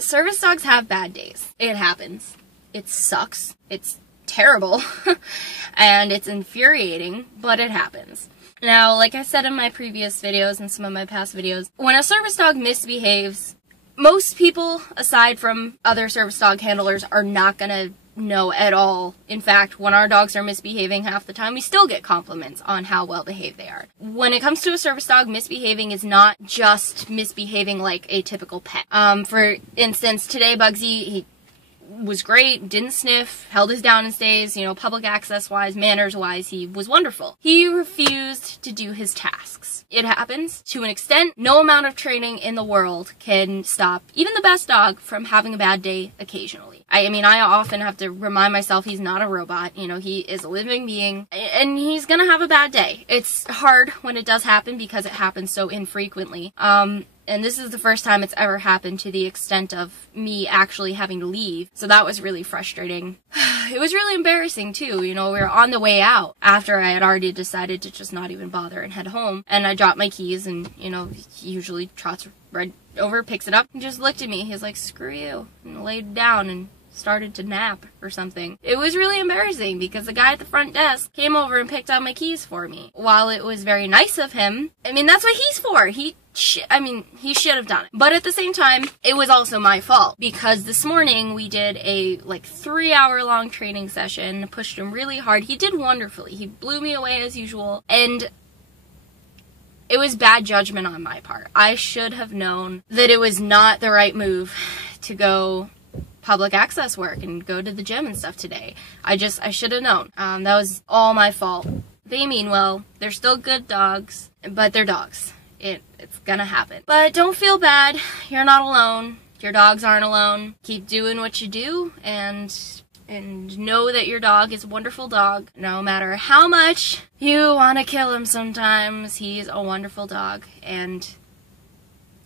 service dogs have bad days. It happens. It sucks. It's terrible. And it's infuriating, but it happens. Now, like I said in my previous videos and some of my past videos, when a service dog misbehaves, most people, aside from other service dog handlers, are not gonna know at all. In fact, when our dogs are misbehaving half the time, we still get compliments on how well behaved they are. When it comes to a service dog, misbehaving is not just misbehaving like a typical pet. For instance, today Bugsy, he was great, didn't sniff, held his down and stays, you know, public access wise, manners wise, he was wonderful. He refused to do his tasks. It happens to an extent. No amount of training in the world can stop even the best dog from having a bad day occasionally. I mean, I often have to remind myself he's not a robot, you know, he is a living being, and he's gonna have a bad day. It's hard when it does happen because it happens so infrequently. And this is the first time it's ever happened to the extent of me actually having to leave. So that was really frustrating. It was really embarrassing too. You know, we were on the way out after I had already decided to just not even bother and head home. And I dropped my keys and, you know, he usually trots right over, picks it up, and just looked at me. He's like, screw you, and laid down and started to nap or something. It was really embarrassing because the guy at the front desk came over and picked up my keys for me. While it was very nice of him, I mean, that's what he's for. He should have done it. But at the same time, it was also my fault because this morning we did a 3-hour-long training session, pushed him really hard. He did wonderfully. He blew me away as usual, and it was bad judgment on my part. I should have known that it was not the right move to go public access work and go to the gym and stuff today. I should have known. That was all my fault. They mean well. They're still good dogs, but they're dogs. It's gonna happen. But don't feel bad. You're not alone. Your dogs aren't alone. Keep doing what you do and know that your dog is a wonderful dog. No matter how much you want to kill him sometimes, he's a wonderful dog and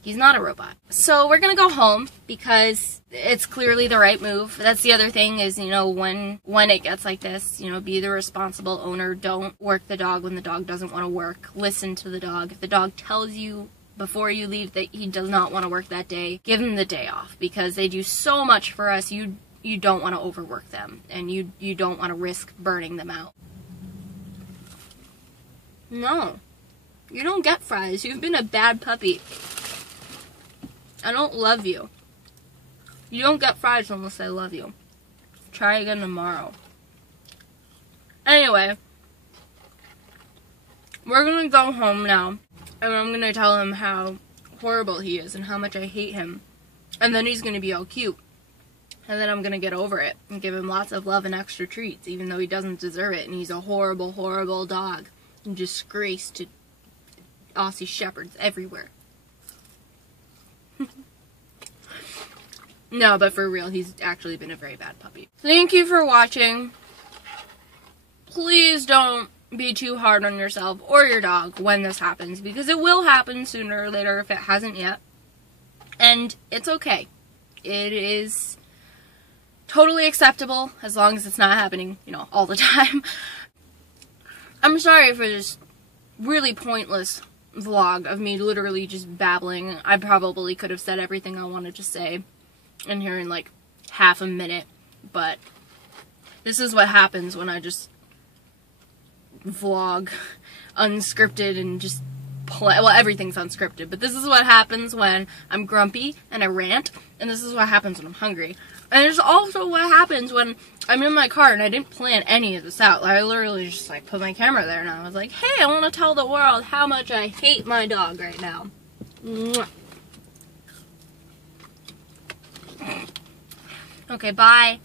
he's not a robot. So we're gonna go home because it's clearly the right move. That's the other thing is, you know, when it gets like this, you know, be the responsible owner. Don't work the dog when the dog doesn't want to work. Listen to the dog. If the dog tells you before you leave that he does not want to work that day, give him the day off because they do so much for us. You don't want to overwork them and you don't want to risk burning them out. No. You don't get fries. You've been a bad puppy. I don't love you. You don't get fries unless I love you. Try again tomorrow. Anyway, we're gonna go home now, and I'm gonna tell him how horrible he is and how much I hate him. And then he's gonna be all cute. And then I'm gonna get over it and give him lots of love and extra treats, even though he doesn't deserve it, and he's a horrible, horrible dog. And disgrace to Aussie Shepherds everywhere. No, but for real, he's actually been a very bad puppy. Thank you for watching. Please don't be too hard on yourself or your dog when this happens, because it will happen sooner or later if it hasn't yet. And it's okay. It is totally acceptable as long as it's not happening, you know, all the time. I'm sorry for this really pointless vlog of me literally just babbling. I probably could have said everything I wanted to say in here in like half a minute, but this is what happens when I just vlog unscripted and just play. Well, everything's unscripted, but this is what happens when I'm grumpy and I rant, and this is what happens when I'm hungry. And it's also what happens when I'm in my car and I didn't plan any of this out. I literally just like put my camera there and I was like, hey, I want to tell the world how much I hate my dog right now. Mwah. Okay, bye.